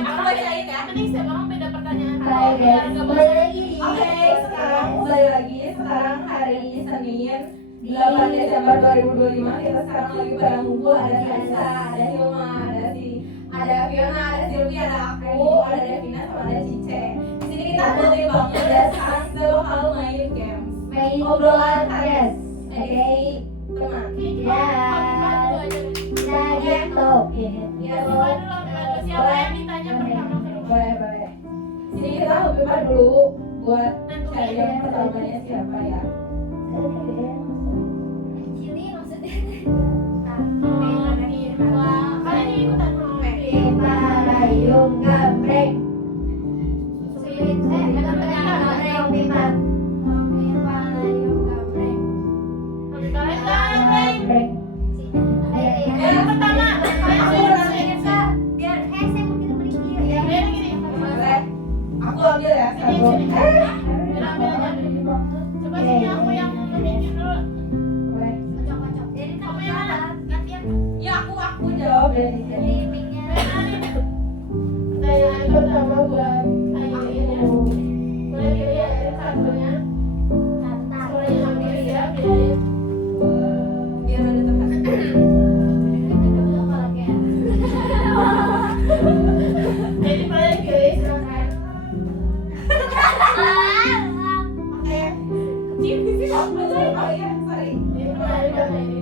aku bacain ya. Mending setiap orang beda pertanyaan. Kembali lagi. Oke, sekarang kembali lagi. Sekarang hari Senin 8 Desember 2025. Kita sekarang lagi pada ngumpul. Ada Kansa, ada Hilma, ada Fiona, ada Sylvia, ada aku, ada Devina, sama ada Cice. Di sini kita boleh banget dan sekarang kita bakal main games. Main Obrolan yes. Oke, teman. Ya. Nah gitu. Ya, Siapa yang ditanya pertama? boleh. Sini kita hobi dulu buat cari yang pertamanya siapa ya. Cili maksudnya. Kalian ikutan mau Payung gambreng. Yang pertama, Aku ambil ya. coba sini aku yang memikir dulu. Boleh. Kamu yang mana? Gantian. Ya aku jawab dari sini. Pertanyaan pertama buat Ayu ya. Boleh dilihat dari kartunya. Boleh ambil ya. Biar ada tempat. Jadi boleh pilih silakan. Oh iya, sorry. Ini pertanyaan ini.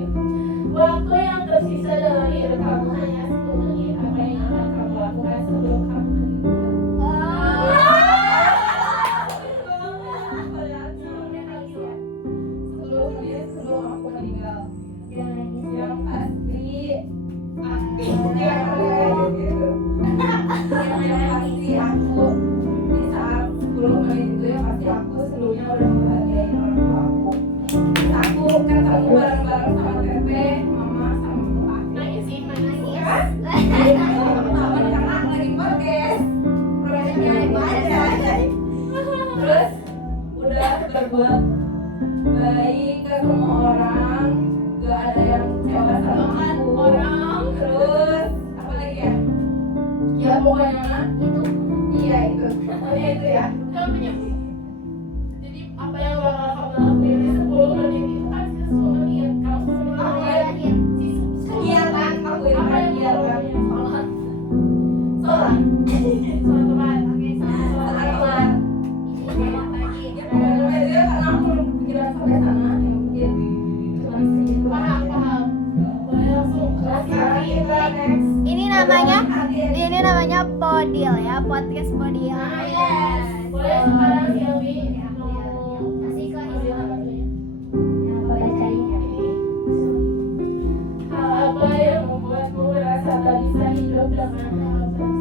Waktu yang tersisa dalam hidup kamu hanya 10 menit. Apa yang akan kamu lakukan sebelum kamu meninggal? Sebelum aku meninggal, yang pasti aku di saat 10 menit itu yang pasti aku sebelumnya udah membahagiain orang tua aku. Aku ketemu bareng-bareng sama Tete, Mama, sama Mbak. Nangis sih, nangis. Kan? Teman karena lagi podcast. Prosesnya itu aja. Terus udah berbuat baik ke semua orang, gak ada yang kecewa sama aku. Terus apa lagi ya? Ya pokoknya iya itu. Pokoknya itu ya. Kamu menyebut. Jadi apa yang bakal kamu lakuin di 10 menit itu kan sisa 10 menit. Kamu 10 menit. Kegiatan aku itu kegiatan. Sholat. Sholat teman. Sholat. Ya pokoknya itu ya karena aku belum kepikiran sampai sana. Ya mungkin cuma segitu. Paham. Boleh langsung Sekarang kita next. Ini namanya Podil ya, podcast Podil. Boleh sekarang Silvi. Kasih ke Ambil apa tuh ya? bacain ya. Hal apa yang membuatmu merasa tak bisa hidup dengan hal tersebut?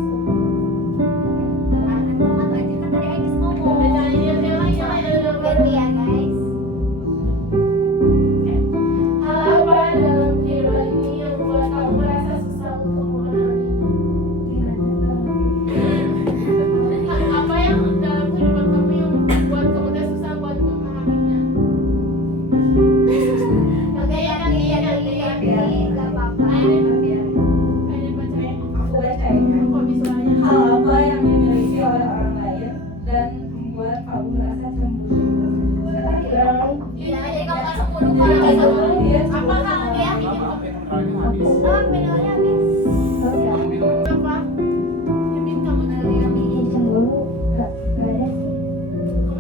Bacain yang lain, Ganti ya guys. Hal apa dalam kehidupan ini yang membuat kamu merasa susah untuk memahami? Apa yang dalam kehidupan kamu yang membuat kamu tak susah buat memahaminya? Gak apa-apa. Ayo bacain. Aku bacain ya. Kok visualnya? Hal apa yang dimiliki oleh orang lain dan membuat kamu merasa cemburu? Iya, jadi kamu langsung kudu kalau kayak gitu. Apa hal dia bikin kamu? Apa? Yang bikin kamu cemburu? Kamu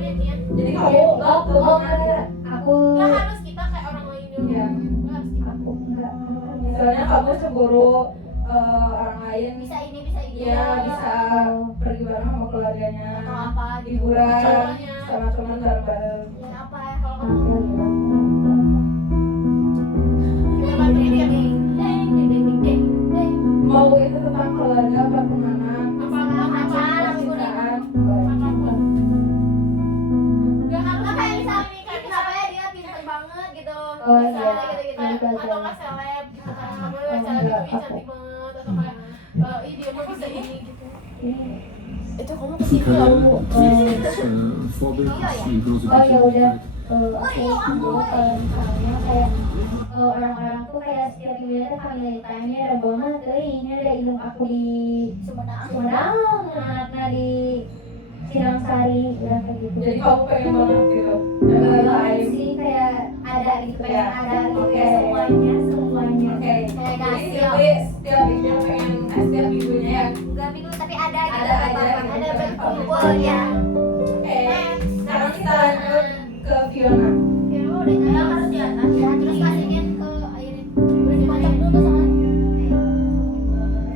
yakin? Jadi kamu Aku Nggak harus kita kayak orang lain dulu. Iya. Nggak harus kita. misalnya kamu cemburu orang lain, Bisa ini. ya bisa pergi bareng sama keluarganya, Atau apa? liburan Contohnya. sama teman bareng-bareng. Ya apa ya? Kalau kamu kita bantuin dia. Mau itu tentang keluarga, pertemanan, Apa? cintaan. Apapun. Nggak harus kayak misalnya nih, kayak misalnya dia pintar banget gitu. Oh, iya. misalnya gitu-gitu atau nggak seleb gitu kan, kamu lihat seleb itu ih cantik banget atau kayak ih dia mah bisa ini gitu. Itu kamu kesini kamu Oh ya udah. Aku misalnya kayak orang-orang tuh kayak setiap minggu tuh family time-nya ada banget tuh ini ada ilmu aku di Sumedang sehari udah kayak gitu. Jadi kamu pengen banget gitu. Banget sih kayak ada gitu, pengen ada gitu kayak semuanya. Oke. Kayak Jadi kasih Silvi setiap minggu pengen setiap minggunya ya. enggak minggu tapi ada gitu, Ada aja gitu. ada berkumpul ya. Oke. Sekarang kita lanjut ke Fiona. Ya udah harus di atas ya, terus masukin ke air. Udah dikocok dulu soalnya.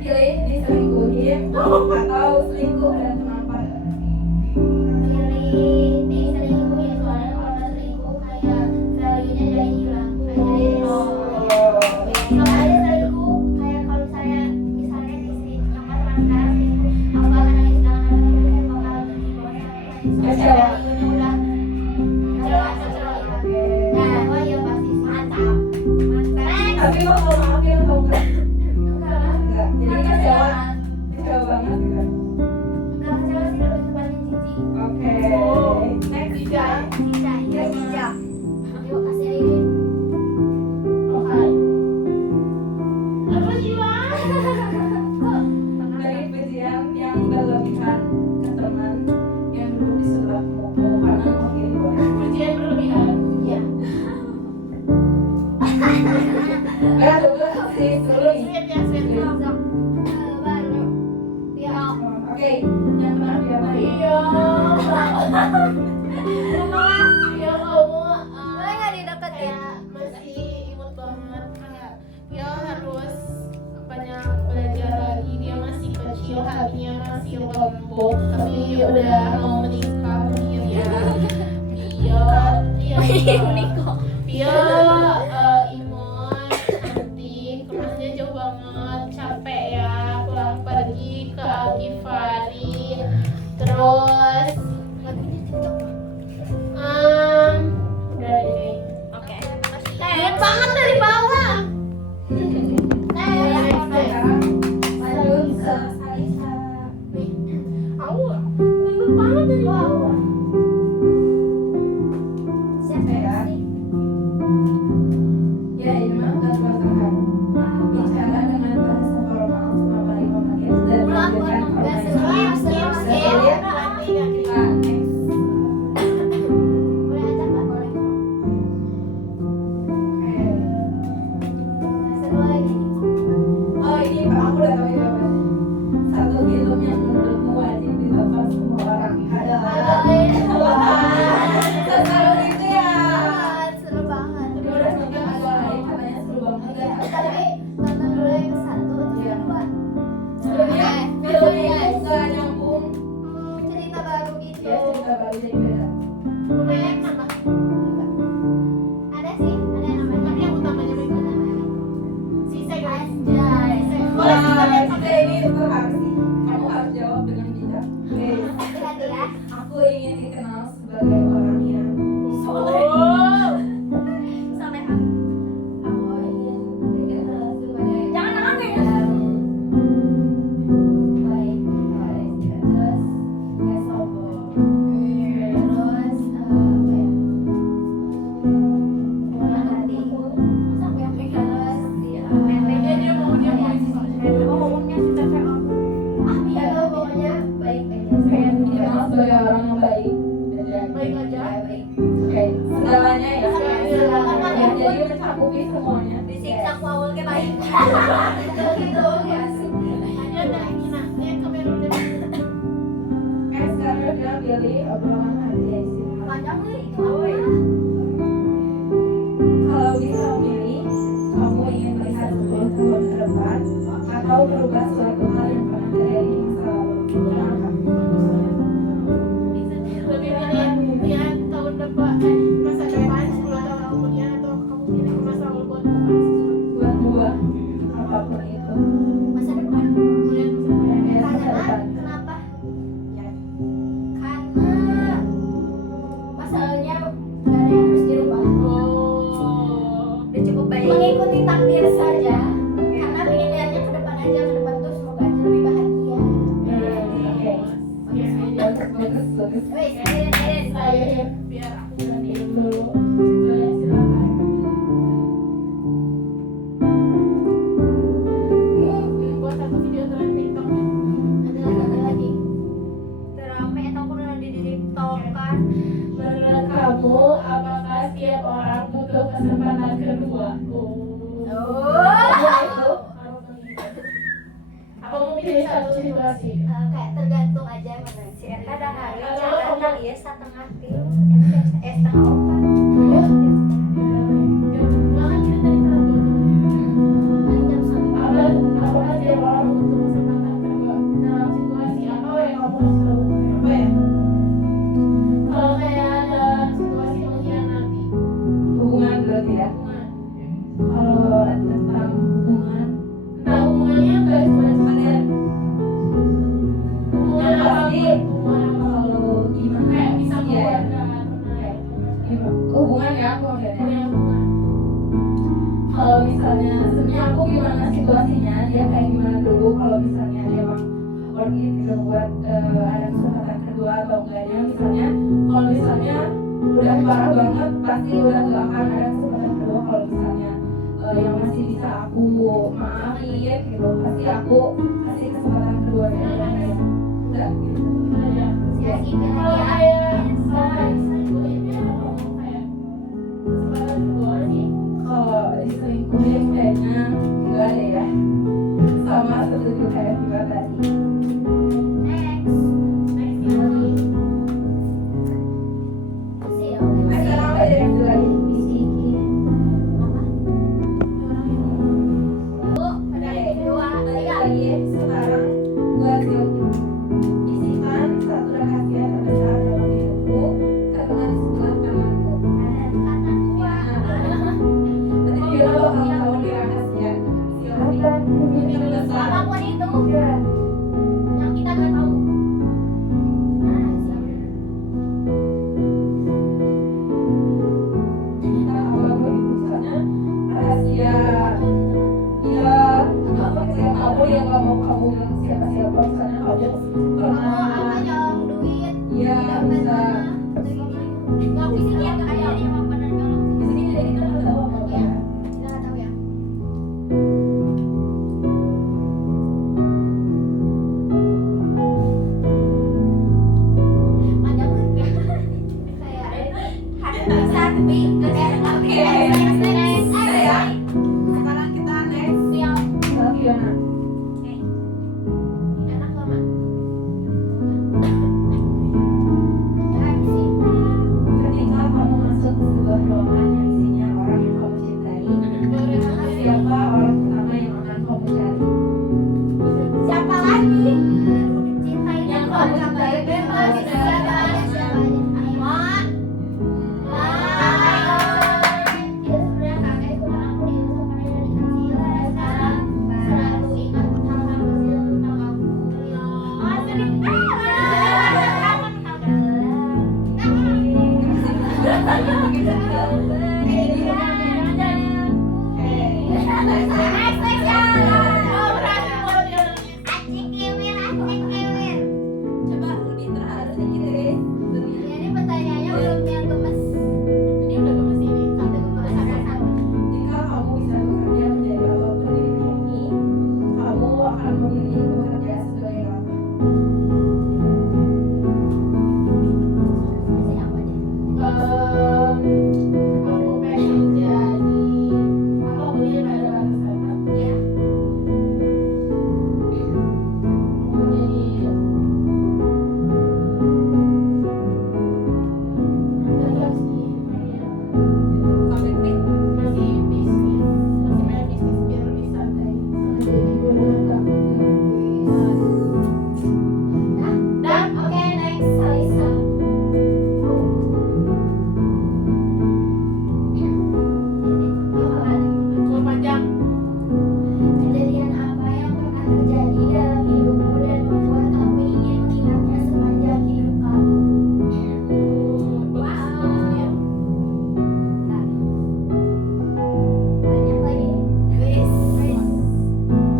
Pilih diselingkuhin atau selingkuh dan kenapa? Pilih diselingkuhin soalnya kalau nggak selingkuh kayak value-nya jadi hilang. Kayak jadi kalau ada selingkuh kayak kalau misalnya istri yang pasangan sekarang selingkuh, aku bakal nangis segala macam tapi kayak bakal di bawah sana lain. Soalnya value-nya udah jelas. Nah, oh iya pasti mantap. Tapi kok kalau maafin atau enggak? Enggak. Enggak. Jadi kecewa. Kecewa banget gitu. Enggak kecewa sih, lebih tepatnya jijik. Oke. Next. Jijak. Yuk kasih ini. Oke. Apa sih Bang? Dari pujian yang berlebihan ke teman yang duduk di sebelahmu. Mau kanan mau kiri boleh. Pujian berlebihan. Iya. Enggak dulu sih dulu nih. Sweet ya, sweet. Baru. Ya. Oke. Yang pernah dia main. Iya. Iya kamu Boleh nggak dideketin? kayak masih imut banget kayak dia harus banyak belajar lagi, dia masih kecil, hatinya masih lembut, tapi udah mau menikah mungkin ya. Dia Menikah. dia imut, cantik, rumahnya jauh banget, capek ya pulang pergi ke Alkifari, terus Lagunya TikTok. udah deh. Oke. Lihat banget dari bawah. Sekarang lanjut ke Salisa. Aku lihat banget dari bawah. Siapa ya? Ya, ini mah bahasa bicara dengan bahasa formal selama 5 menit dan melanjutkan permainan. Skip. Nah, next. Boleh aja nggak boleh? Oke. Seru lagi. Oh, ini Pak, aku udah tahu jawabannya. Satu film yang menurutmu wajib ditonton semua orang adalah seseru itu ya. Seru banget. Tapi udah nonton Agwa lain katanya seru banget ya. Tapi tonton dulu yang satu, terus yang dua. Sebenarnya filmnya itu nggak nyambung. Cerita baru gitu. Ya cerita baru jadi beda. Lumayan nambah. Ada sih, ada yang namanya. Tapi yang utamanya Ada memang namanya. si Sega. Anjay. Boleh kita Wah, lihat kita ini terharu sih. Kamu harus jawab dengan bijak. Oke. Hati-hati ya. Aku ingin dikenal sebagai orang yang soleh. Soleha. Aku ingin dikenal sebagai Jangan nangis. baik, terus nggak sombong, terus apa ya, murah hati, terus Dia mau ngomongnya si Tete ya lo pokoknya baik aja. Pengen dikenal sebagai orang yang baik. baik aja. Baik. Oke, segalanya ya. Segalanya. Ya, jadi mencakupi semuanya. Disiksa aku awal ke baik. Gitu ya sih. Ada dari Nina. Lihat kamera udah. Sekarang udah pilih obrolan hati ya sih. Panjang nih itu apa ya? Kalau bisa memilih, kamu ingin melihat 10 tahun ke depan atau berubah suatu hal yang pernah terjadi di masa lalu. Kenapa? Lebih milih lihat tahun depan, masa depan 10 tahun kemudian, atau kamu pilih ke masa lalu buat mengubah sesuatu? Buat mengubah apapun itu. Masa depan. Melihat masa depan. Ya, masa Karena depan. kenapa? Karena masalahnya gak ada yang harus dirubah. Oh. Udah cukup baik. Mengikuti takdir saja. Karena pengen lihatnya ke depan aja, ke depan tuh semoga aja lebih bahagia. Oke. Bagus. Wih, Eden. Biar aku berani. Dulu. Boleh, silakan. Buat satu video tren TikTok. Ada lagi. Terame atau aku udah di diri situasi. Kayak tergantung aja mana si eta dah hari cara ieu satengah 3 setengah 4. Hubungan berarti ya. Kalau tentang hubungan, Entah hubungannya guys, kalian hubungan apa pasti hubungan apa kalau gimana kayak bisa ya, keluarga, teman, hubungan ya aku maksudnya. punya hubungan. Kalau misalnya sebenarnya aku gimana situasinya, dia kayak gimana dulu. Kalau misalnya dia emang worth it gitu buat ada kesempatan kedua atau enggaknya. Misalnya kalau misalnya udah parah banget, pasti udah gak akan ada kesempatan kedua. Kalau misalnya yang masih bisa aku maafin gitu, pasti aku kasih kesempatan kedua. Udah gitu. Ya. Kalau kayak selingkuhinnya atau kayak kesempatan kedua sih. Kalau diselingkuhin kayaknya enggak deh ya. Sama setuju kayak Viva tadi. Next lagi. Nah, sekarang apa aja yang lagi? Lagi sekarang buat bisikan satu rahasia terbesar dalam hidupku karena di sebelah kamarku. Nanti Viola bakal tahu nih rahasia. Silahkan. Ini besar. Apapun itu yang kita nggak tahu. Kita apapun itu misalnya rahasia. Ya, apa misalnya kamu yang gak mau kamu bilang siapa-siapa, misalnya kamu pernah Yang duit, ya bisa nggak fisik ya nggak ada yang mau benar nyolong. di sini jadi kita nggak tahu apa Ya, ya. kita nggak tahu ya. Panjang banget kayak bisa tapi nggak ada yang tahu. Next. Saya sekarang kita next Film. ke Fiona. Enak gak, Mak? Jangan disita. Ketika kamu masuk ke sebuah ruangan yang isinya orang yang kamu cintai, siapa orang pertama yang akan kamu cari? Siapa lagi? Cintai Yang kamu cintai bebas, siapa aja. Mak. Itu sebenarnya kakek kurang aku diurus sama dia dari kecil. Sekarang selalu ingat hal-hal kecil tentang aku. Sering Coba lebih terharu sedikit guys. Jadi pertanyaannya belum yang gemes. Ini udah ke sini. Satu gemes satu. Jika kamu bisa bekerja menjadi apapun di dunia ini, kamu akan memilih bekerja sebagai apa? Masih apa aja? Aku pengen jadi apapun yang ada batasan. Ya. Mau jadi banyak sih kayak Sampai klik. masih bisnis, masih main bisnis biar lebih santai. Jadi ibu rumah tangga. Dan oke next Salisa. Cuma panjang. Kejadian apa yang pernah terjadi dalam hidupmu dan membuat kamu ingin mengingatnya sepanjang hidup kamu? Bagus ya. Banyak lagi. Wis.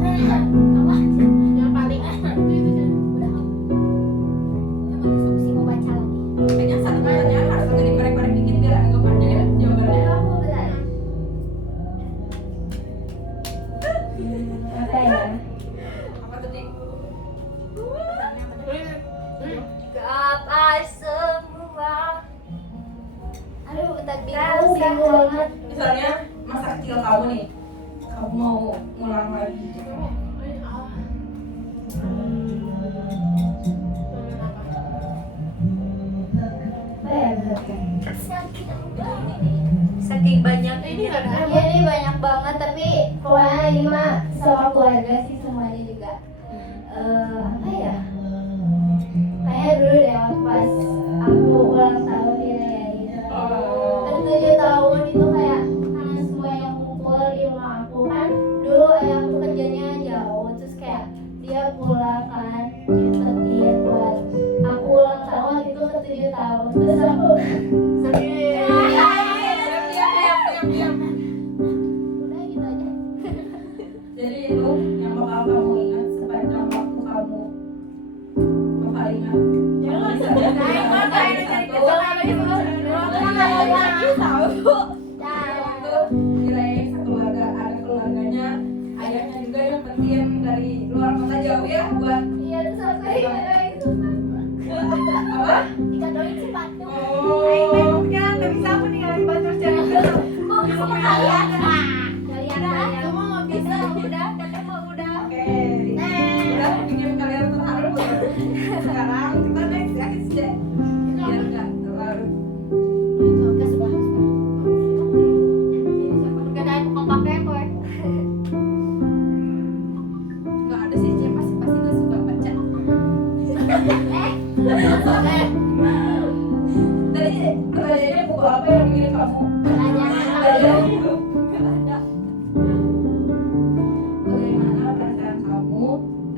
Apa? Yang paling itu sih. Udah kamu. Kamu diskusi mau baca lagi. Kayaknya satu pertanyaan harus agak dikorek-korek dikit biar agak panjang ya jawabannya. Kamu benar. Apa ya? Apa tuh nih? Gapai semua. Aduh, tadi bingung banget. Misalnya masa kecil kamu nih, kamu mau ngulang lagi. ini nggak ada. Iya ini banyak banget tapi pokoknya ini mah sama keluarga sih semuanya juga. Apa ya? Kayak dulu deh pas aku ulang tahun dirayain. Kan 7 tahun itu kayak karena semua yang kumpul di rumah aku kan dulu ayahku kerjanya jauh terus kayak dia pulang kan nyempetin buat aku ulang tahun itu ke 7 tahun terus aku udah gitu aja. Jadi itu yang bakal kamu ingat sepanjang waktu kamu bakal ingat. Waktu dirayain sekeluarga, ada keluarganya, ayahnya juga yang penting dari luar kota jauh ya buat Iya terus aku dikadoin apa? dikadoin sepatu. Kalian Kamu nggak bisa. udah ketemu udah. Oke, udah bikin kalian terharu. Sekarang kita next ya sih. Biar nggak terlalu. Ke sebelah. Gak ada kompaknya boy. Nggak ada sih Cie, pasti nggak suka baca. Tadi pertanyaannya buku apa yang bikin kamu? Pertanyaan. Nggak ada. Bagaimana perasaan kamu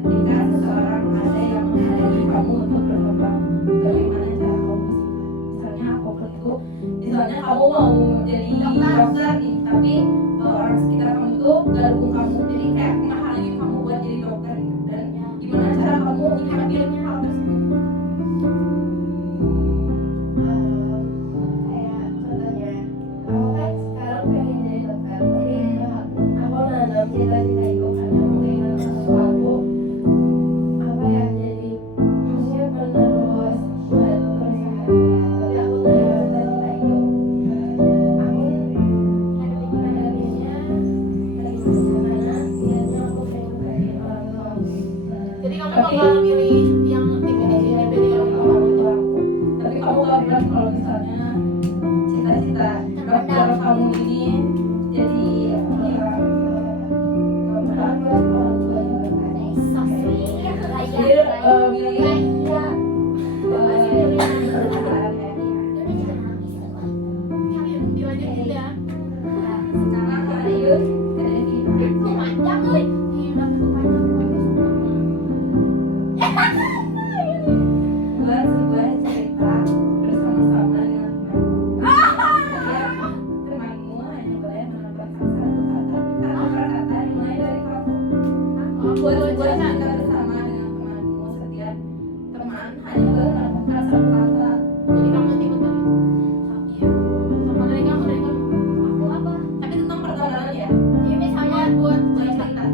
ketika seseorang ada yang menghalangi kamu untuk berkembang? Bagaimana cara kamu bersikap? Misalnya kamu mau jadi dokter nih, tapi orang sekitar kamu tuh gak dukung kamu, jadi kayak menghalangin kamu buat jadi dokter gitu. Dan gimana cara kamu nyikapinnya hal tersebut? Kayak contohnya aku kan sekarang pengen jadi dokter jadi aku nanam cita-cita itu karena mungkin aku apa ya jadi maksudnya penerus buat perusahaan tapi aku nanam cita-cita itu aku ngadepinnya dari mana niatnya aku pengen ngebantuin orang tua aku. Jadi kamu bakal milih yang dipilih yang kamu. Tapi kamu gak bilang kalau misalnya cita-cita dokter kamu ini jadi Orang tua juga kan jadi milih Dilanjutin ya. sekarang lanjut ke Devi. Buat sebuah cerita bersama-sama dengan teman. Temanmu hanya boleh menambahkan satu kata karena perkataan dimulai dari kamu. Buat sebuah cerita bersama dengan temanmu, setiap teman hanya boleh menambahkan satu kata. Jadi kamu tipe tadi. Iya. Sama dari kamu. Aku apa? Tapi tentang pertemanan ya. Jadi misalnya Buat Buat cerita.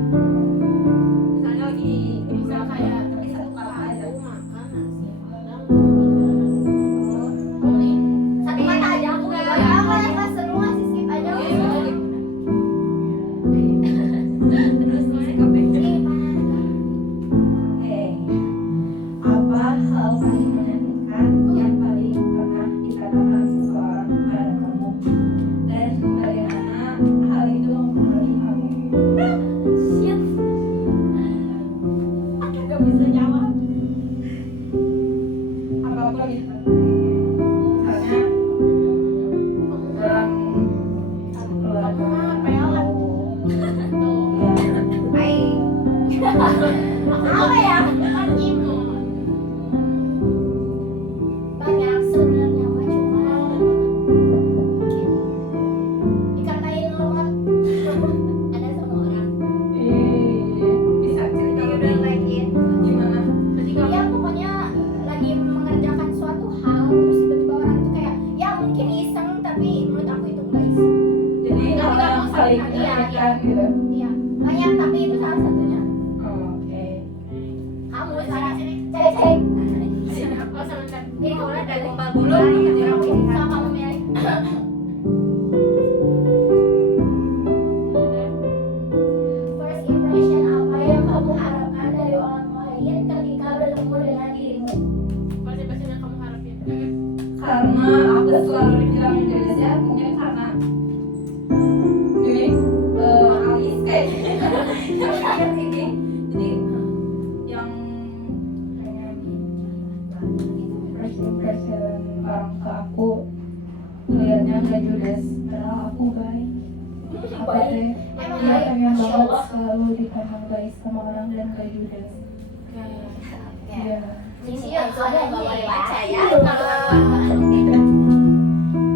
Misalnya lagi Bisa kayak tapi satu kata aja. aku makan nasi padang. satu kata aja aku nggak apa ya pas seru masih skip aja Oke. Terus skip. Oke. Apa hal paling menyenangkan yang paling pernah dikatakan seseorang kepada kamu? Dan bagaimana hal itu mempengaruhi kamu? Shit. Gak bisa jawab. Apapun itu. Misalnya dalam satu keluarga atau Apa ya? Banyak sebenarnya mah cuma dikatain lemot ada sama orang. bisa ceritain gimana? Jadi kamu Ya pokoknya lagi mengerjakan suatu hal terus tiba-tiba orang tuh kayak ya mungkin iseng tapi menurut aku itu enggak iseng. Jadi Tapi hal yang kamu paling sakit hati, menyenangkan gitu. Iya banyak tapi itu salah satunya. Oke. Kamu sekarang cek. oh sebentar. Ini kamu ada Gombal belum? gitu. Sama kamu milih. First impression apa yang kamu harapkan dari orang lain ketika bertemu dengan dirimu? Pasti yang kamu harapin. Karena aku selalu dibilang Indonesia, mungkin karena yang gak judes. Padahal aku baik. Aku teh Emang dia baik, pengen Masya banget Allah. selalu dipandang baik sama orang dan gak judes. Iya. Sisi ya, soalnya nggak boleh baca ya.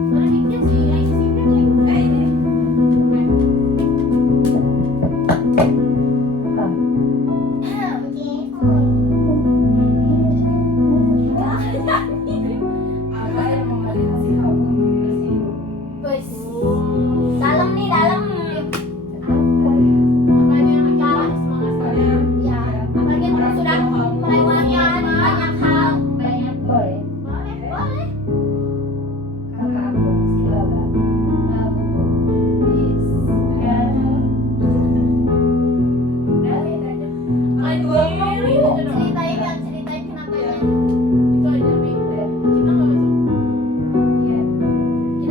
Mana dikit sih, ya isi ini. Apa yang memotivasi kamu memilih hidup? Wes, dalam nih dalam. Apanya yang bikin semangat saya? Ya, apalagi yang sudah melewatkan banyak hal, banyak Boleh. boleh boleh. Kakak aku si Baba. Ceritain kan, ceritain kenapanya. Itu aja, Mi. Kita nggak masuk.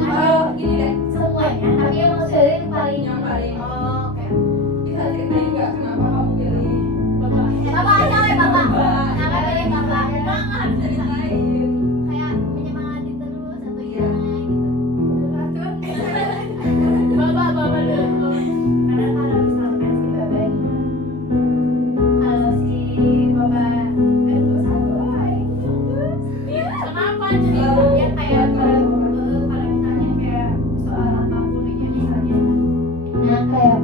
Oh, gini deh, Semuanya, tapi yang mau sharing paling yang paling oh, oke. bisa ceritain nggak kenapa kamu pilih Bapak. Bapak aja weh bapak. Bapak. Kenapa pilih bapak? banget ceritain? Kayak menyemangati terus atau Iya. gimana gitu. Bapak dulu. Karena kalau misalkan si Baba ini, kalau si Baba itu satu lain, Kenapa jadi? ya kayak kalau misalnya kayak soal apapun ya misalnya, nah kayak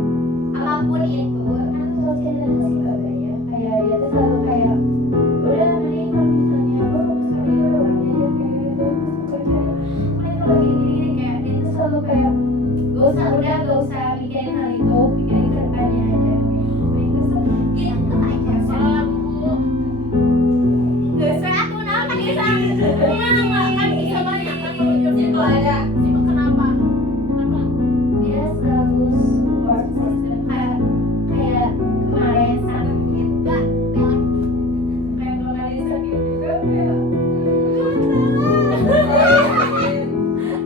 Apapun itu, kan sosial dan si Baba ya, kayak dia tuh selalu kayak udah nanti kalau misalnya gue fokus ke dia orangnya aja kayak gitu terus gue cari mulai kalau gini kayak dia tuh selalu kayak gak usah mikirin hal itu, mikirin kedepannya aja mending gak usah gitu aja. Salah, Bu. Gak satu nama dia sama. Kan bisa banyak kan kalau jawab Itu aja. Siapa kenapa? Kenapa? dia selalu support system kayak kemarin sakit Gak belak. kayak kemarin sakit juga kayak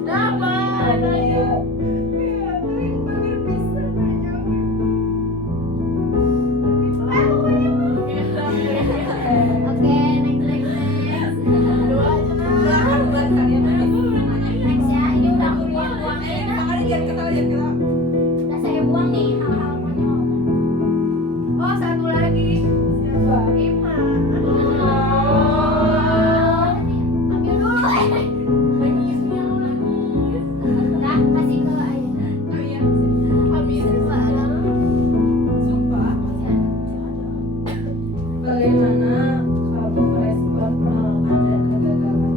Dapat. kayak tuh yang baru bisa aja Oke, next. Dua aja nah. Silakan buat kalian Next ya, ini udah aku buang-buangin. makanya jangan ketawa, jangan ketawa. Udah saya buang nih hal-hal konyol. oh satu lagi siapa Ima Ambil dulu. Nangisnya nangis. Udah, kasih ke Aina. Oh iya, Habis. sumpah. Bagaimana kamu merespon pengalaman dan kegagalan?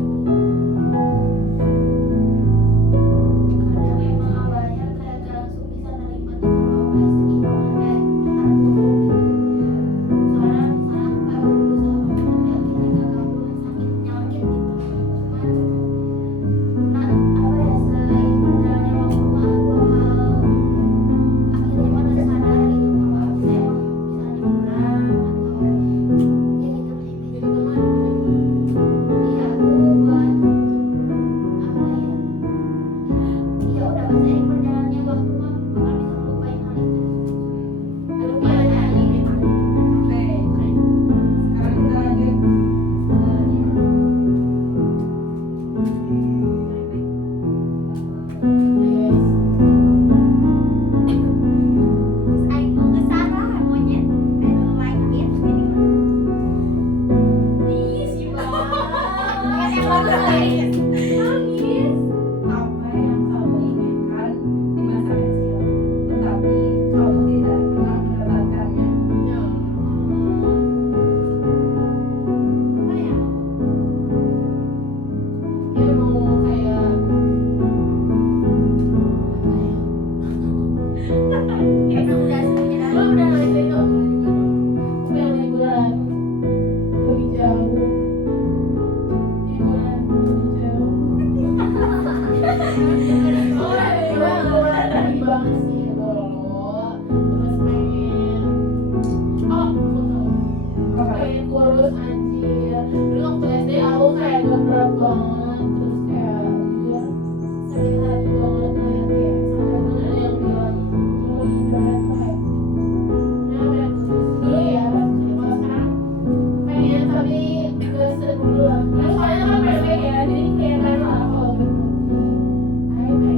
Karena memang awalnya kayak gak langsung bisa nerima gitu loh, kayak sedih banget kayak soalnya misalnya aku kayak berusaha banget tapi akhirnya gagal sakit nyakit gitu. Cuman apa ya selain berjalannya waktu mah aku bakal akhirnya mah tersadar gitu kalau aku tuh emang misalnya kurang atau ya gitu lah Jadi intinya. kemana? Iya aku buat apa ya? Ya udah pas seiring berjalannya waktu mah bakal bisa melupain hal itu. Melupain hal ini. Oke, sekarang kita lanjut ke Ima. Yes. Aing mau ke sana monyet. I don't like it. Ih, si Bang. Kan yang bagus lagi. Nangis. Apa yang kamu inginkan di masa kecil, tetapi kamu tidak pernah mendapatkannya? Ya. Apa ya? Dia mau kayak apa ya? Emang udah sebenarnya. Lo udah nanya itu apa juga dong? Aku pengen liburan lebih jauh. Liburan lebih jauh. Oh, liburan lagi banget sih Boro. Terus pengen aku tahu. Pengen kurus anjir. Dulu waktu SD aku kayak gak berat banget. Terus kayak juga sakit hati banget kayak sampai pun ada yang bilang "Lu berat kayak nah, dulu ya pas kecil. Kalau sekarang pengen tapi gak sedulu lah. Nah, soalnya kan pendek ya, jadi kelihatan lah kalau gendut. Ayo pengen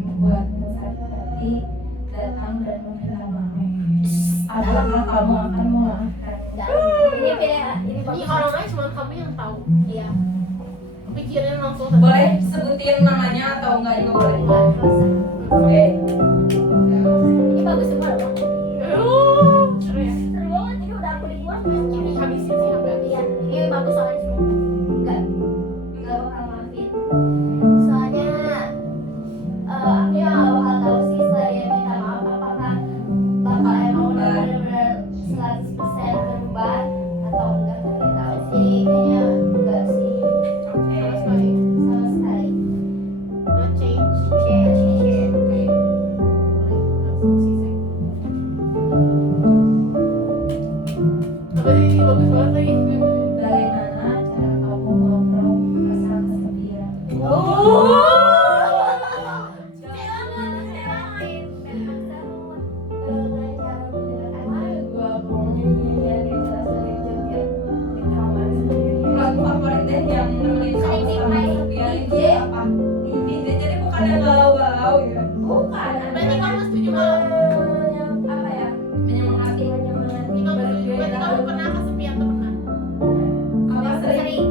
membuatmu sakit hati datang dan meminta maaf. Apakah kamu akan memaafkan? Ini beda. Ini orang lain cuma kamu yang tahu. Iya. Pikirin langsung. Boleh sebutin namanya atau enggak juga boleh. Enggak terasa. Oke. Ini bagus semua loh. Seru ya. Seru banget. Ini udah aku dibuat. Ini habisin sih sampai habis. Iya. Ini bagus soalnya semua. Enggak bakal maafin. Soalnya aku ya nggak bakal tahu sih setelah dia minta maaf apakah bakal emang udah benar-benar 100% berubah atau enggak kan nggak tahu sih. Kayaknya enggak sih. Oke. Sama sekali. Sama sekali. No change. Share. Oke. Langsung sisek. Apa ini bagus banget lagi. Bagaimana cara kamu mengontrol rasa kesepian? Gua pokoknya nyanyian di jelas di kamar sendiri. Lagu favorit deh yang nemenin kamu selama kesepian itu apa? DJ jadi bukan yang galau-galau gitu. Bukan. Berarti kamu setuju banget. Apa ya? Menyemangati. Berarti kamu pernah kesepian tuh pernah. Apa sering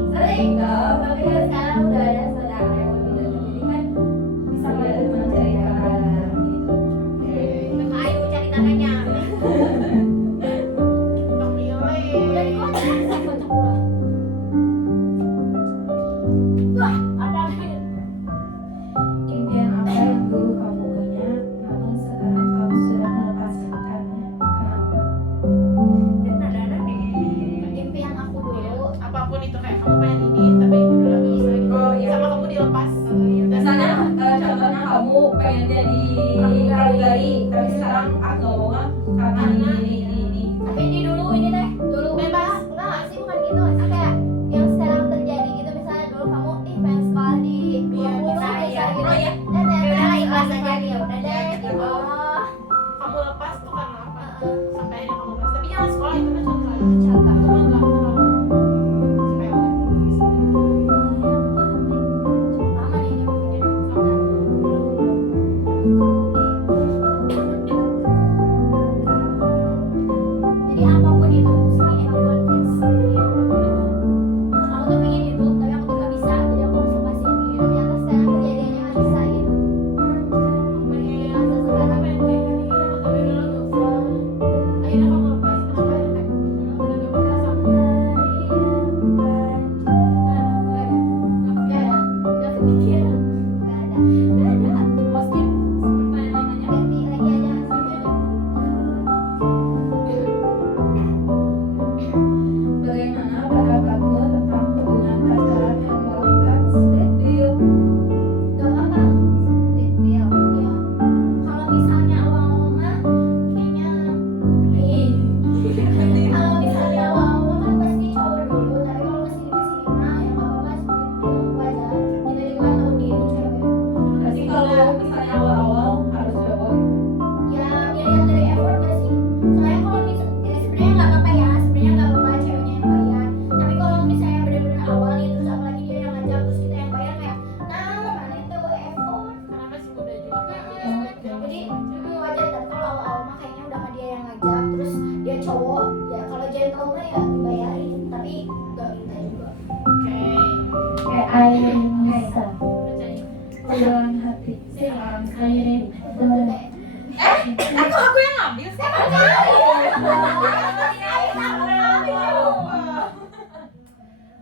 dong, tapi kan sekarang udah ada saudara yang lebih dekat, jadi kan bisa bantu menceritakan gitu. Ayo cari tangannya. Untuk milih. Wah, ada Impian apa yang dulu kamu punya, namun sekarang kamu sudah melepaskannya? Kenapa? impian aku dulu. Apapun itu kayak kamu pengen ini tapi udah gak usah gitu. Oh, iya. Sama kamu dilepas. Misalnya contohnya kamu pengen jadi pramugari, tapi sekarang aku nggak mau karena ini. Tapi ini deh, dulu Bebas. enggak sih bukan gitu. Kayak yang sekarang terjadi gitu, misalnya dulu kamu pengen sekolah di Iya, bisa, bisa iya. gitu. Oh, iya. Dan ternyata ikhlas aja gitu. Udah deh gitu. Oh. Kamu lepas tuh karena apa? Sampai akhirnya kamu lepas. Tapi jangan sekolah itu kan contoh aja. Contoh. Itu mah nggak terlalu sepele. Lama nih dia punya. Jadi apapun itu mesti emang konteks. Aku tuh pengen itu, tapi aku tuh gak bisa. Jadi aku harus lepasin gitu. Ternyata sekarang kejadiannya gak bisa gitu. Pengen Masa sekarang pengen kayak gini, tapi udah nggak usah. Akhirnya kamu lepas. Kenapa? Kayak udah gak pernah sama. gak ada. Gak kepikiran. Gak ada. Mesti pertanyaan-tanyaan. Ganti lagi aja hasilnya. Bagaimana pendapatmu tentang hubungan pacaran yang melakukan split bill? Gak apa-apa. Split bill. Ya. Kalau misalnya awal-awal mah kayaknya kalau misalnya awal-awal kan pasti cowok dulu, tapi kalau kesini-kesini mah ya gak apa-apa split bill wajar. Kita juga tahu diri cewek. Berarti kalau misalnya awal-awal harus cowok. Ya dilihat dari effort gak sih? Soalnya kalau misalnya sebenarnya nggak apa-apa ya, sebenarnya nggak apa-apa ceweknya yang bayar. Tapi kalau misalnya benar-benar awal nih terus apalagi dia yang ngajak terus kita yang bayar kayak, nah mana itu effort. Karena masih muda juga kan. Jadi wajar tapi kalau awal-awal mah kayaknya udah sama dia yang ngajak terus dia cowok ya kalau gentle mah ya bayarin tapi nggak minta juga. Oke. Kayak air bisa Percaya. peluang hati seorang air. Kok aku yang ngambil sih?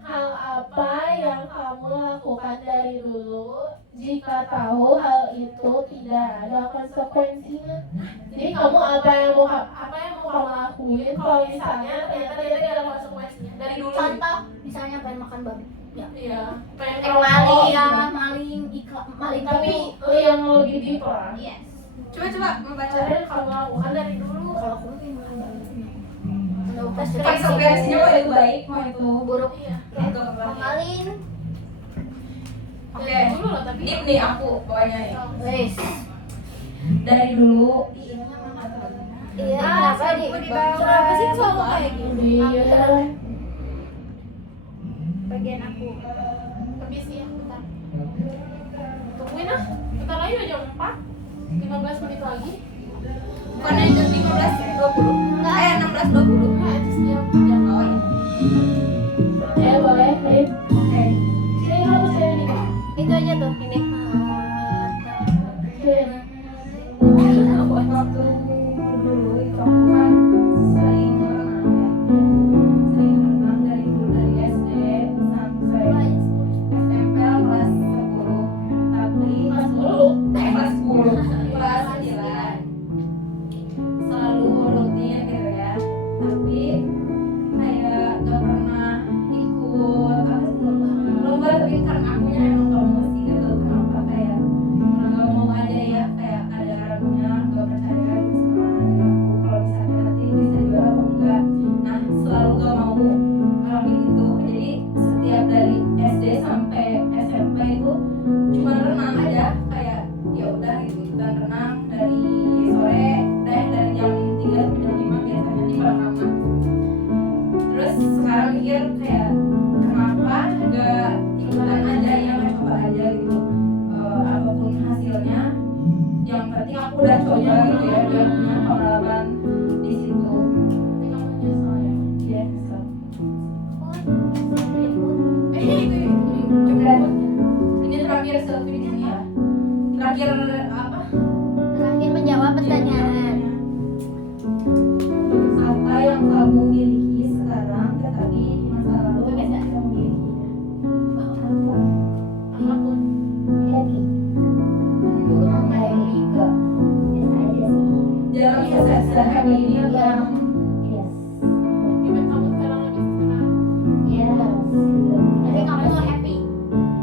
Hal apa yang kamu lakukan dari dulu jika tahu hal itu tidak ada konsekuensinya? Jadi kamu apa yang mau kamu lakuin kalau misalnya ternyata dia tidak ada konsekuensinya dari dulu? Contoh misalnya pengen makan babi. Ya. Iya. Pengen Maling ya, maling iklan, maling Tapi yang lebih deep lah. yes. Coba membaca. Cara yang kamu lakukan dari dulu. Kalau aku pengen makan babi. Udah Konsekuensinya mau itu baik, mau itu buruk. Iya. Maling. Oke. Dulu loh tapi. Deep nih aku pokoknya nih. Wes. Dari dulu. Iya, kenapa di Kenapa sih selalu kayak gini? Iya. Bagian aku. Tapi sih bentar. Tungguin ah. Bentar lagi udah jam 4, 15 menit lagi. Bukannya jam 15.20? 16.20. Nah, itu setiap jam. Oh iya. Ya boleh, baik. Oke. Sini kamu saya ini Kak. Itu aja tuh ini. Waktu dulu itu aku kan sering berenang dari dulu dari SD sampai SMP kelas 10. Tapi Kelas 10. kelas 10 kelas 9 selalu rutin gitu ya. Tapi kayak gak pernah ikut apa sih lomba, tapi karena akunya emang gak mau sih gitu. Kenapa kayak gak mau aja ya, kayak ada ragunya, gak percaya gitu sama diri aku kalau misalnya nanti bisa juara apa enggak. Nah selalu gak mau ngalamin itu. Jadi setiap dari SD sampai SMP itu cuma renang aja, kayak ya udah gitu ikutan renang dari sore dari jam 3 sampai jam 5 biasanya di kolam renang. Terus sekarang mikir kayak kenapa gak ikutan aja ya, gak coba aja gitu. Apapun hasilnya yang penting aku udah coba gitu ya, udah punya pengalaman di situ. Nanti kamu nyesel ya. Iya so. Ini terakhir selfie di sini ya. Terakhir apa? Terakhir menjawab pertanyaan. Apa yang kamu miliki sekarang tetapi di masa lalu tidak memilikinya? Apapun. Happy. Happy kok. Biasa aja sih. Dalam proses hari ini yang Yes. Gimana kamu sekarang lebih tenang? Yes. Jadi kamu tuh happy.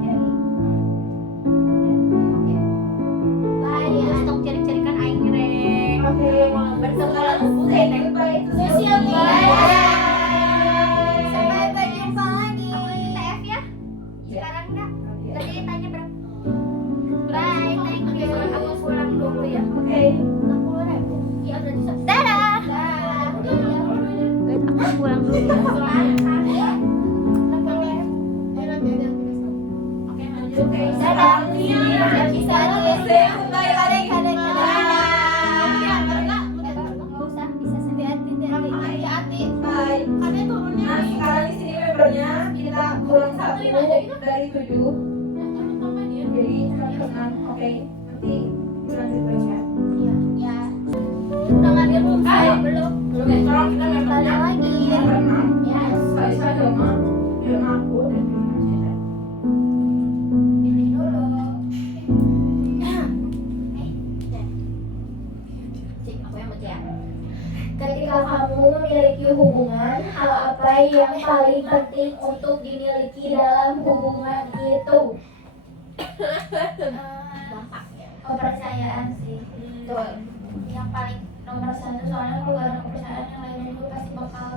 Happy. Oke. Bye. Untuk cari-carikan aing rek. oke Bersekolah say goodbye to Sosial Sophie. media. Sampai berjumpa lagi. TF ya? Sekarang enggak? Tadi ditanya berapa? Bye, thank you. Aku pulang dulu ya. Oke. 60.000. Iya udah bisa. Dadah. Guys, aku pulang dulu ya. Oke, lanjut. Oke, Dadah. Iya. Bisa lagi. Say goodbye lagi. Kadang-kadang. Enggak. Nggak usah, bisa hati-hati. Hati-hati. Bye. Katanya turunnya. Nah, sekarang di sini membernya kita kurang 1 dari 7. Tambah dia. Jadi teman-teman, oke, nanti lanjut baca. Iya. Ya. Udah ngambil belum? Belum. Oke, sekarang kita Tanya membernya lagi. berenang. Yes. Saya Doma, Fiona aku dan Fiona Cita. Pilih dulu. Cik, aku yang baca ya. Ketika kamu memiliki hubungan, hal apa yang paling penting untuk dimiliki dalam hubungan itu? Gampang ya. Kepercayaan sih. Betul. Yang paling nomor 1, soalnya kalau gak ada kepercayaan yang lainnya juga pasti bakal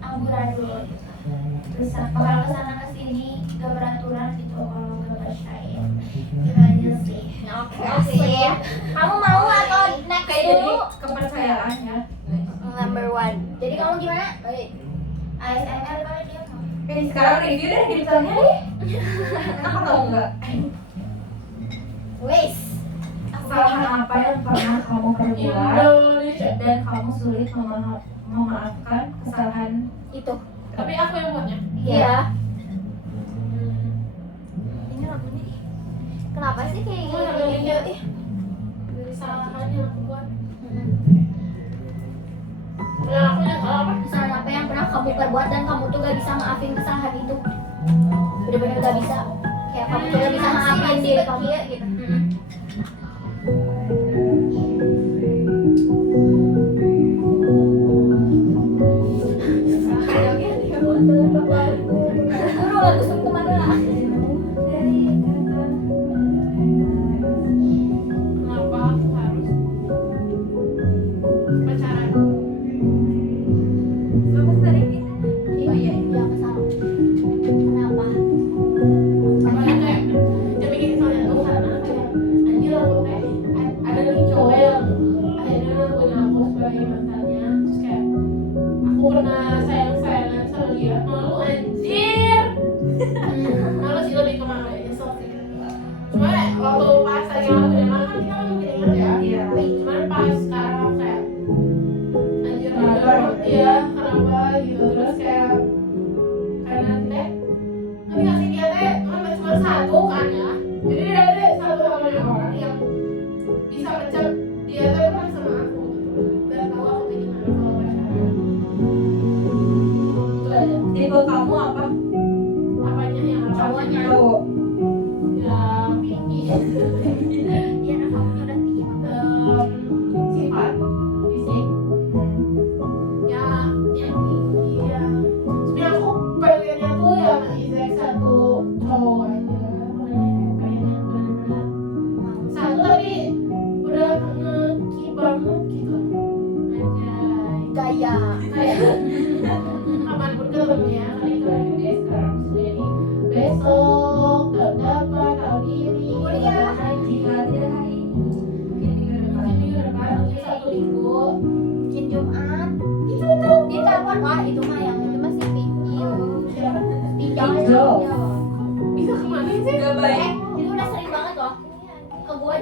amburadul. Terus bakal kesana kesini gak beraturan gitu kalau gak percaya. Gitu aja sih. Oke. Kamu mau atau next Oke, jadi dulu? kepercayaan ya. Number 1. Jadi kamu gimana? Baik. ASMR kali dia mau. Oke, sekarang review deh dimsumnya deh. Kenapa tahu enggak? Wes. Kesalahan apa yang pernah kamu perbuat Indonesia. dan kamu sulit memaafkan kesalahan Itu. Tapi aku yang buatnya. Iya. Ini lagunya ih. Kenapa sih kayak Gue nggak gini? mikir, dari kesalahan yang aku buat. Ya aku yang salah apa? Kesalahan apa yang pernah kamu perbuat dan kamu tuh gak bisa maafin kesalahan itu? Bener-bener gak bisa. Kayak kamu tuh gak bisa maafin diri kamu gitu. Aduh, lagu sum kemana lah? Kenapa aku harus pacaran? Kamu tadi Oh iya, iya kesalahan. Kenapa? Apalagi kayak yang bikin kesalahan tuh karena kayak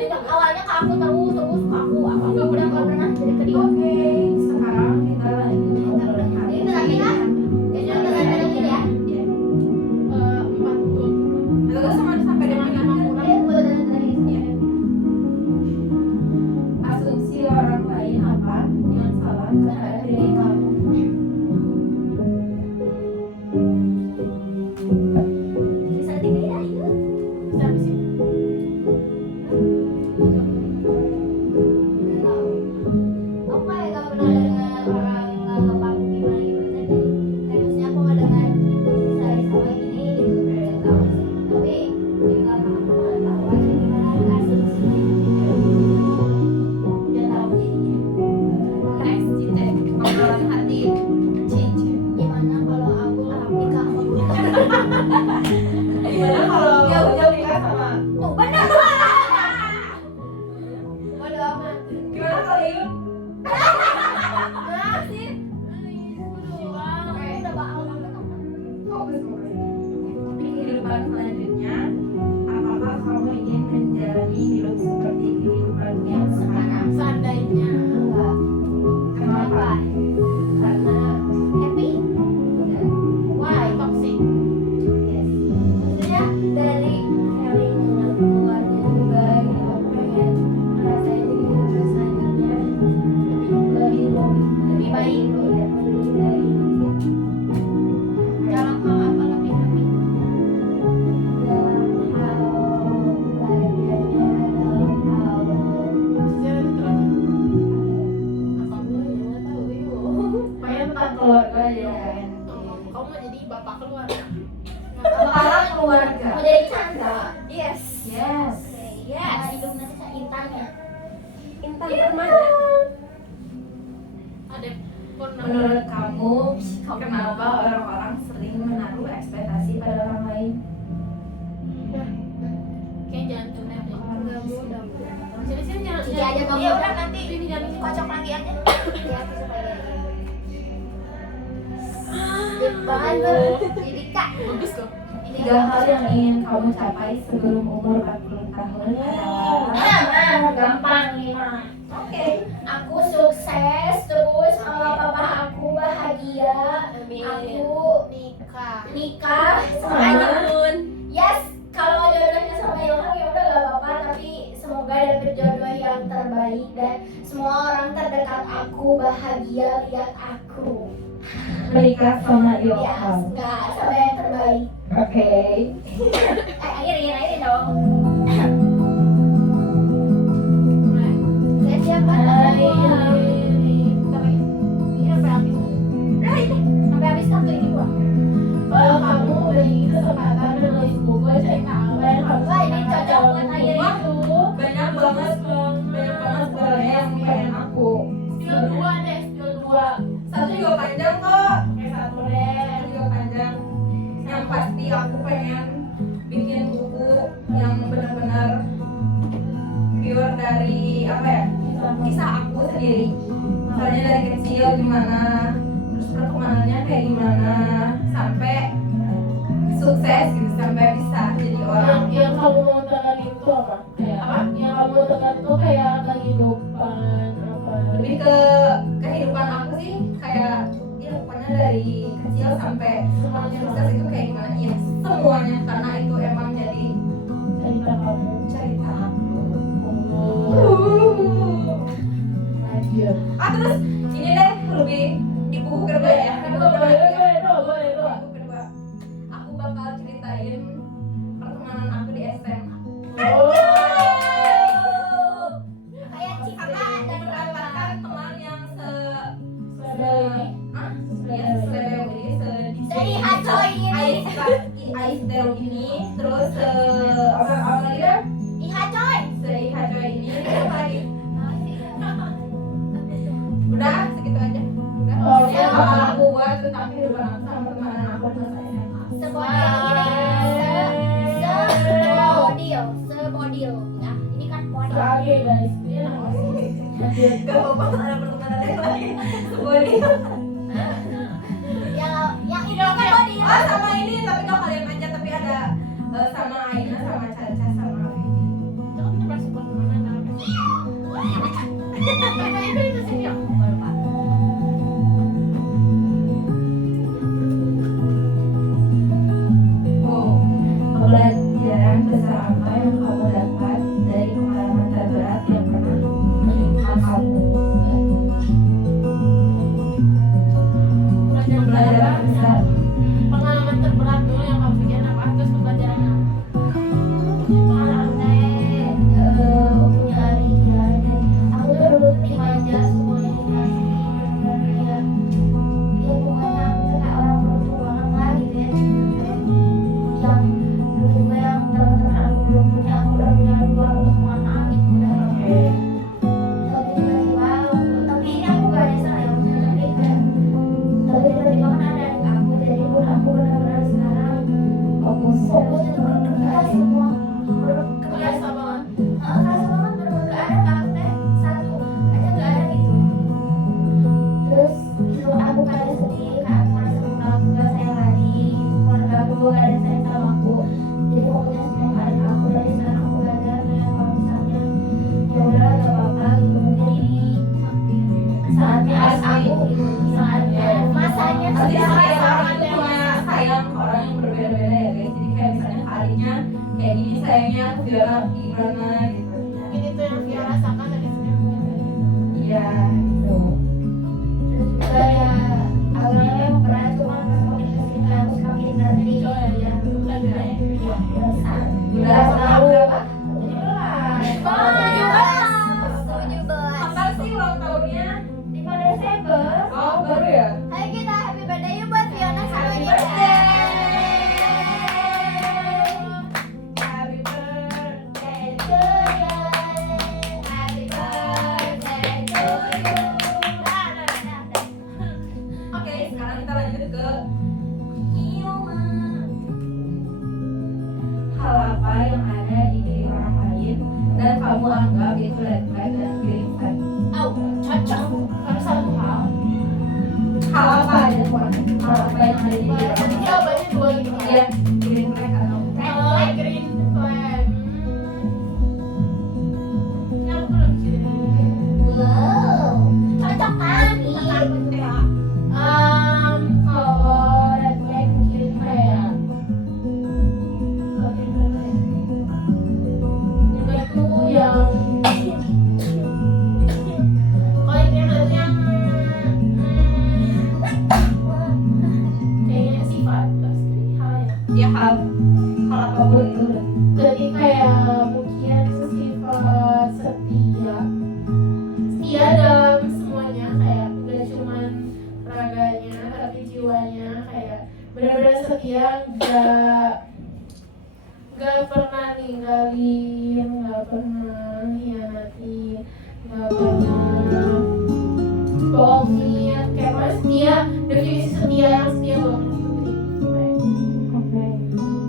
tunjuk awalnya ke aku terus ke aku udah nggak pernah jadi ke dia. Oke, sekarang kita lanjut obrolan hari Ini terakhir ya. Iya. Ini terakhir ya. Iya. 4:20. Atau sampai dengan 50. Ini buat terakhir. Iya. Asumsi orang lain apa yang salah terhadap diri kamu? Bisa tinggi ya itu. Siapa sih? Aku kayak gak pernah dengar orang nganggap aku gimana gimana deh. Kayak maksudnya aku nggak dengar saya sama ini gitu nggak tahu sih. Tapi juga aku nggak tahu aja gimana asumsinya. Udah tahu jadinya. Next, Cite. Obrolan hati. Cici. Gimana kalau aku nikah sama gue? Gimana kalau jauh-jauh nikah sama? Tuh benar. Bodo amat. Gimana kalau Yun? Nah sih. Wow. Udah bakal Fokus di kehidupan selanjutnya. Apakah kamu ingin menjalani hidup seperti kehidupan yang sekarang? Seandainya. enggak. Kenapa? Karena happy. Why toxic? Yes. Maksudnya dari feeling yang keluarnya juga gitu aku pengen ngerasain di kehidupan selanjutnya lebih baik ya lebih dari ini. Dalam hal apa lebih happy? Dalam hal belajarnya, dalam hal Sejarah terakhir. apa gue ya nggak tahu bingung. Pokoknya tentang keluarga ya. Kamu mau jadi bapak keluarga? Kepala keluarga. Mau jadi Chandra. Yes. Yes. Yes. Hidup nanti saya Intan ya. Intan Permana. Ada pernah Menurut kamu, kenapa orang-orang sering menaruh ekspektasi pada orang lain? kayak jangan curhat deh. Sini jangan. Cici aja kamu. Iya udah nanti Ini jangan kocok lagi aja. Ya aku supaya Deep banget. Jadi kak. bagus loh. Ini 3 hal yang ingin kamu capai sebelum umur 40 tahun adalah gampang nih mah. Oke. Aku sukses terus sama papa aku bahagia. Aku nikah sama Ayun. Yes. Kalau jodohnya sama Ilham ya udah gak apa-apa, tapi semoga dapet jodoh yang terbaik dan semua orang terdekat aku bahagia lihat aku. menikah sama Yes, Ilham. enggak sama yang terbaik. Oke. Akhirin dong. Lihat siapa? Ini sampai habis. Nah ini sampai habis kartu ini buat. Kalau kamu memiliki kesempatan menulis buku cerita apa yang kamu Wah ini cocok buat Ayun itu. Banyak banget sebenarnya yang pengen aku. Skill 2 deh, skill 2. Satu juga panjang kok. Oke, satu deh. Satu juga panjang. Yang pasti aku pengen bikin buku yang benar-benar pure dari apa ya? Kisah aku sendiri. Misalnya dari kecil gimana, terus pertemanannya kayak gimana, sampai sukses gitu, sampai bisa jadi orang. Yang kamu mau tekan itu apa? Kayak apa? Yang kamu mau tekan itu kayak kehidupan apa? Lebih ke kehidupan aku sih, kayak ya pokoknya dari kecil sampai semuanya sukses itu kayak gimana? Iya semuanya, karena itu emang jadi Cerita kamu. cerita aku. Lanjut. Terus ini deh lebih di buku kedua ya. Di buku kedua ya. Boleh. Buku kedua. Aku bakal ceritain pertemanan aku di SMA. Kayak Cika Karena dan mendapatkan teman yang Dari Hacoy ini. Aistero ini, terus apa lagi deh? Iha coy. Hacoy ini, apa lagi? Udah segitu aja. Udah. Oh, Pokoknya ya. bakal aku buat tentang kehidupan aku sama pertemanan aku di masa SMA. Sebodil. Ya, ini kan bodil. Oke guys, ini lanjut. Gak apa-apa ada pertemanan yang lain. Sebodi. Yang ini kan bodil. Oh sama ini tapi gak kalian aja, tapi ada sama Aina sama Caca sama Vivi. Itu kan kita bahas pertemanan Itu sih yang lupa. Oh, pelajaran besar apa yang kamu dapat dari pengalaman terberat yang pernah menimpa kamu? Pelajaran besar. Pengalaman terberat dulu yang kamu bikin apa? Terus pelajaran apa? Pengalaman saya punya adik ya, dan aku tuh dulu tuh dimanja semuanya dikasih kayak ya pokoknya aku tuh kayak orang beruntung banget lah gitu ya. Yang dulu juga yang teman-teman aku belum punya, aku udah punya dua untuk anak gitu udah. Tapi tiba-tiba tapi ini aku gak ada salah ya maksudnya, tapi tiba-tiba kan ada adik aku, jadi pun aku benar-benar sekarang fokus itu berdoa semua Biasa banget. kerasa banget bener-bener gak ada kak, teh satu aja gak ada gitu. Terus itu aku kayak sedih, kayak aku merasa bunda aku gak sayang lagi gitu, keluarga aku gak ada sayang sama aku. Jadi pokoknya semua adik aku dari sekarang aku belajar kayak kalau misalnya ya udah gak apa-apa gitu, mungkin ini saatnya aku gitu, saatnya masanya Pasti sudah setiap orang lewat. itu punya sayang ke orang yang berbeda-beda ya guys. Jadi kayak misalnya kalinya kayak gini sayangnya aku Fiona gimana gitu. Mungkin itu yang dia rasakan dari sebelumnya. Iya gitu. Terus juga ya awalnya memang berat, cuma pas makin kesini kayak aku semakin ngerti ya Lebih baik. Udah tahun berapa? 17 Kapan sih ulang tahunnya? 5 Desember. Oh baru ya? Ayo kita happy birthday yuk buat Fiona sama Happy Nina. birthday. Happy birthday to you. Happy birthday to you. Oke, sekarang kita lanjut ke Ilma. Hal apa yang ada di diri orang lain dan kamu anggap itu red flag dan green flag? Cocok. Harus satu hal. Hal apa aja pokoknya? Hal apa yang ada di diri orang Jadi lain? jawabannya dua gitu. Iya, green flag atau Green flag. Ini aku belum mikirin. Wow, cocok kan? Kalau red flag mungkin kayak itu yang kalau yang kayaknya sifat hal ya hal apapun itu. jadi kayak mungkin sifat setia dalam semuanya, kayak gak cuman raganya tapi jiwanya, kayak benar-benar setia, gak pernah ninggalin, gak pernah hianatin, gak pernah bohongin, kayak mas setia, definisi setia yang setia banget itu green flag.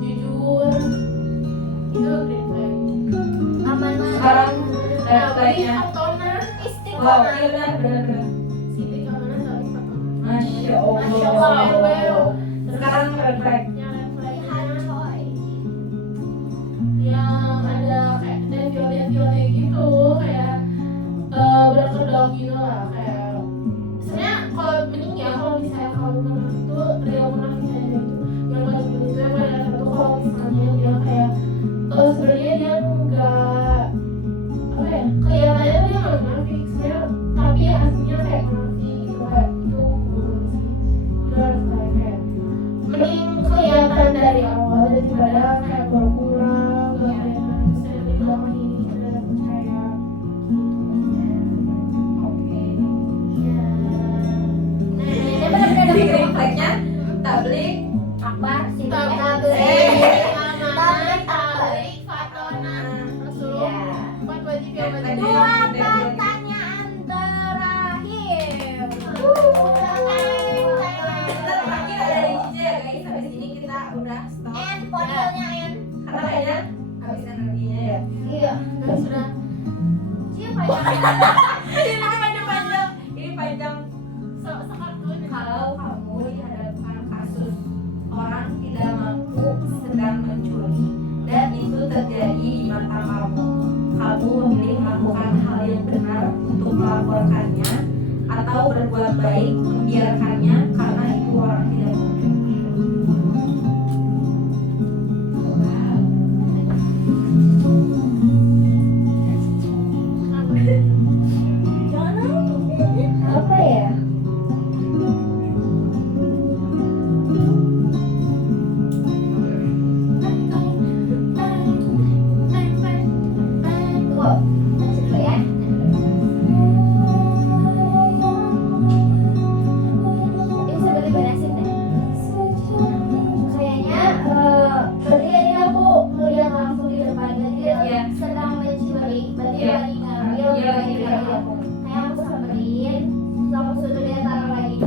Jujur itu green flag. Amanah. Sekarang red flagnya. Wow, iya benar. Siti keamanan tapi fatona. Masya Masya Allah. Allah. Sekarang red flag. Yang red flagnya yang ada kayak devil gitu, kayak berkedok gitu lah, kayak sebenarnya kalau mending ya kalau misalnya kalau menurut itu real munafik aja gitu, yang paling itu yang paling ada tuh kalau misalnya dia kayak sebenarnya dia nggak apa ya, kelihatannya dia nggak munafik sebenarnya, tapi aslinya kayak munafik gitu, kayak itu buruk sih. Itu harus kayak mending kelihatan dari awal daripada kayak pura-pura gak kelihatan terus yang di belakang ini kita udah percaya Oke. Ini benar-benar Jadi green flagnya tablik. akbar sih. tablik fatona Rasulullah Iya. 4 wajib yang wajib. Dua pertanyaan terakhir. Kita terakhir ada di Cice ya guys. Habis ini kita udah stop. And podiumnya and. Karena kayaknya habis energinya ya. Iya. Dan sudah Siapa yang? Ini panjang. sekartun Kalau kamu dihadapkan kasus orang tidak mampu sedang mencuri dan itu terjadi di mata kamu memilih melakukan hal yang benar untuk melawan berbuat baik, membiarkannya karena itu orang tidak mau. Apa ya? Tunggu, masih dulu ya. Ini seperti beresin deh. Kayaknya berarti ini aku melihat langsung di depan. Jadi Iya. sedang mencuri. Berarti Iya. lagi ngambil. Iya, lagi ngambil. Kayak aku samperin, terus aku suruh dia taruh lagi.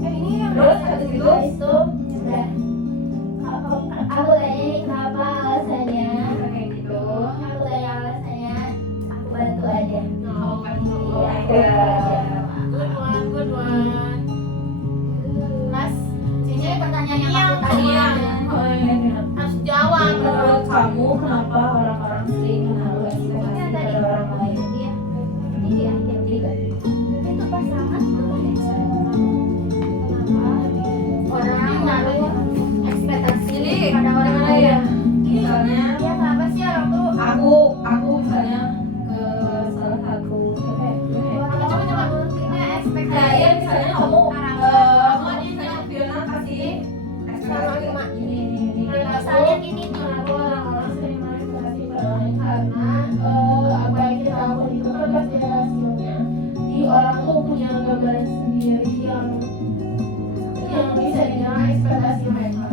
Ini yang Terus habis itu Terus itu udah. Aku tanya nih kenapa alasannya. kayak gitu. Aku tanya alasannya. Aku bantu aja. Oh, kan. Iya. Good one. Mas, Ini pertanyaan yang Iya, aku tadi. iya. harus jawab. Menurut kamu kenapa orang-orang sering menaruh ekspektasi Ini pada tadi. orang lain? Iya. Ini dia. Itu pasangan tuh. Orang naruh ekspektasi Jadi pada orang gimana lain. ya? Misalnya Ya kenapa sih orang tuh aku misalnya ke salah satu coba punya ekspektasi. nah ya misalnya kamu kamu aja misalnya Fiona kasih ekspektasi ini Misalnya gini nih. Aku orang-orang sering manipulasi pada lain karena apa yang kita lakukan itu kan pasti ada hasilnya. Jadi orang tuh punya gambaran sendiri yang bisa dibilang ekspektasi mereka.